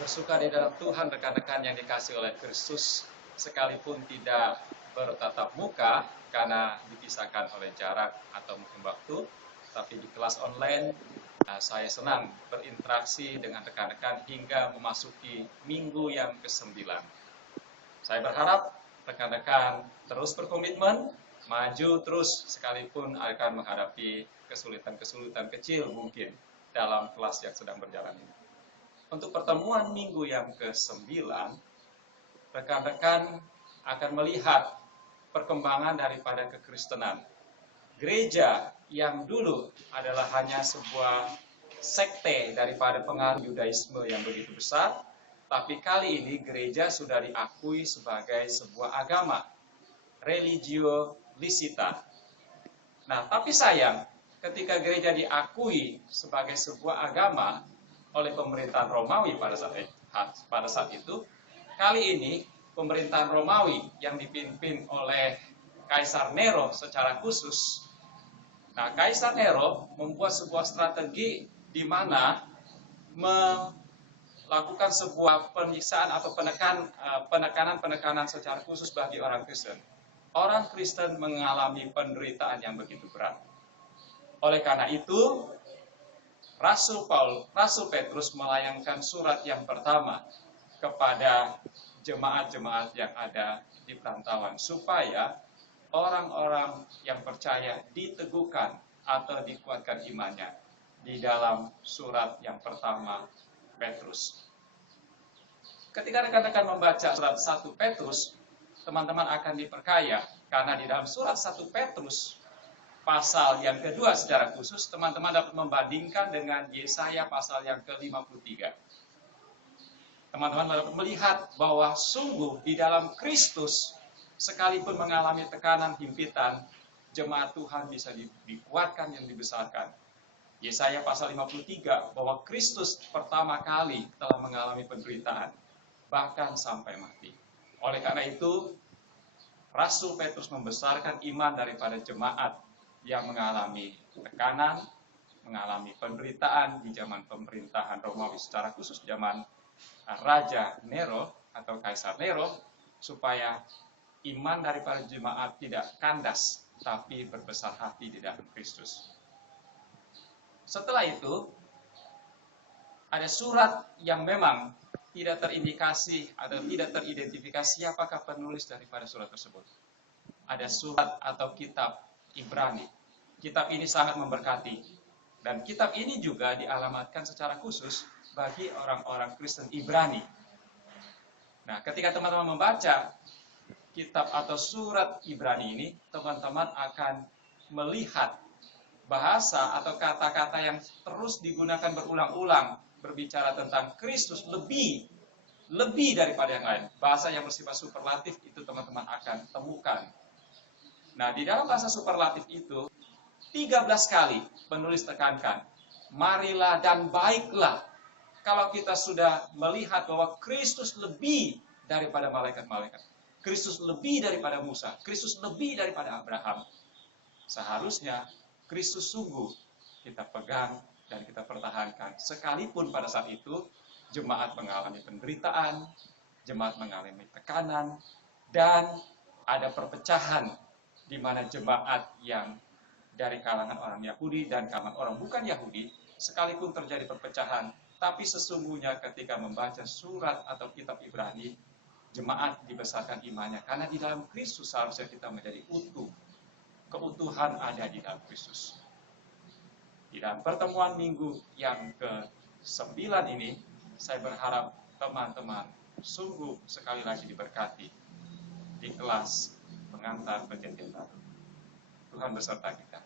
Bersuka di dalam Tuhan rekan-rekan yang dikasihi oleh Kristus, sekalipun tidak bertatap muka karena dipisahkan oleh jarak atau mungkin waktu, tapi di kelas online saya senang berinteraksi dengan rekan-rekan hingga memasuki minggu yang ke-9. Saya berharap rekan-rekan terus berkomitmen, maju terus sekalipun akan menghadapi kesulitan-kesulitan kecil mungkin dalam kelas yang sedang berjalan ini. Untuk pertemuan minggu yang ke-9, rekan-rekan akan melihat perkembangan daripada kekristenan. Gereja yang dulu adalah hanya sebuah sekte daripada pengaruh Yudaisme yang begitu besar, tapi kali ini gereja sudah diakui sebagai sebuah agama, religio licita. Nah, tapi sayang, ketika gereja diakui sebagai sebuah agama oleh pemerintahan Romawi pada saat itu, kali ini pemerintahan Romawi yang dipimpin oleh Kaisar Nero secara khusus. Nah, Kaisar Nero membuat sebuah strategi di mana melakukan sebuah penyiksaan atau penekanan secara khusus bagi orang Kristen. Orang Kristen mengalami penderitaan yang begitu berat. Oleh karena itu, Rasul Petrus melayangkan surat yang pertama kepada jemaat-jemaat yang ada di perantauan supaya orang-orang yang percaya diteguhkan atau dikuatkan imannya di dalam surat yang pertama Petrus. Ketika rekan-rekan membaca surat 1 Petrus, teman-teman akan diperkaya karena di dalam surat 1 Petrus pasal yang kedua secara khusus, teman-teman dapat membandingkan dengan Yesaya pasal yang ke-53. Teman-teman dapat melihat bahwa sungguh di dalam Kristus, sekalipun mengalami tekanan, himpitan, jemaat Tuhan bisa dikuatkan dan dibesarkan. Yesaya pasal 53, bahwa Kristus pertama kali telah mengalami penderitaan, bahkan sampai mati. Oleh karena itu, Rasul Petrus membesarkan iman daripada jemaat yang mengalami tekanan, mengalami penderitaan di zaman pemerintahan Romawi, secara khusus zaman Raja Nero atau Kaisar Nero, supaya iman daripada jemaat tidak kandas, tapi berbesar hati di dalam Kristus. Setelah itu, ada surat yang memang tidak terindikasi atau tidak teridentifikasi siapakah penulis daripada surat tersebut. Ada surat atau kitab Ibrani. Kitab ini sangat memberkati. Dan kitab ini juga dialamatkan secara khusus bagi orang-orang Kristen Ibrani. Nah, ketika teman-teman membaca kitab atau surat Ibrani ini, teman-teman akan melihat bahasa atau kata-kata yang terus digunakan berulang-ulang berbicara tentang Kristus lebih daripada yang lain. Bahasa yang bersifat superlatif itu teman-teman akan temukan. Nah, di dalam bahasa superlatif itu 13 kali penulis tekankan, marilah dan baiklah. Kalau kita sudah melihat bahwa Kristus lebih daripada malaikat-malaikat, Kristus lebih daripada Musa, Kristus lebih daripada Abraham, seharusnya Kristus sungguh kita pegang dan kita pertahankan. Sekalipun pada saat itu jemaat mengalami penderitaan, jemaat mengalami tekanan, dan ada perpecahan di mana jemaat yang dari kalangan orang Yahudi dan kalangan orang bukan Yahudi, sekalipun terjadi perpecahan, tapi sesungguhnya ketika membaca surat atau kitab Ibrani, jemaat dibesarkan imannya, karena di dalam Kristus seharusnya kita menjadi utuh. Keutuhan ada di dalam Kristus. Di dalam pertemuan minggu yang ke-9 ini, saya berharap teman-teman sungguh sekali lagi diberkati di kelas pengantar perjanjian baru. Tuhan beserta kita.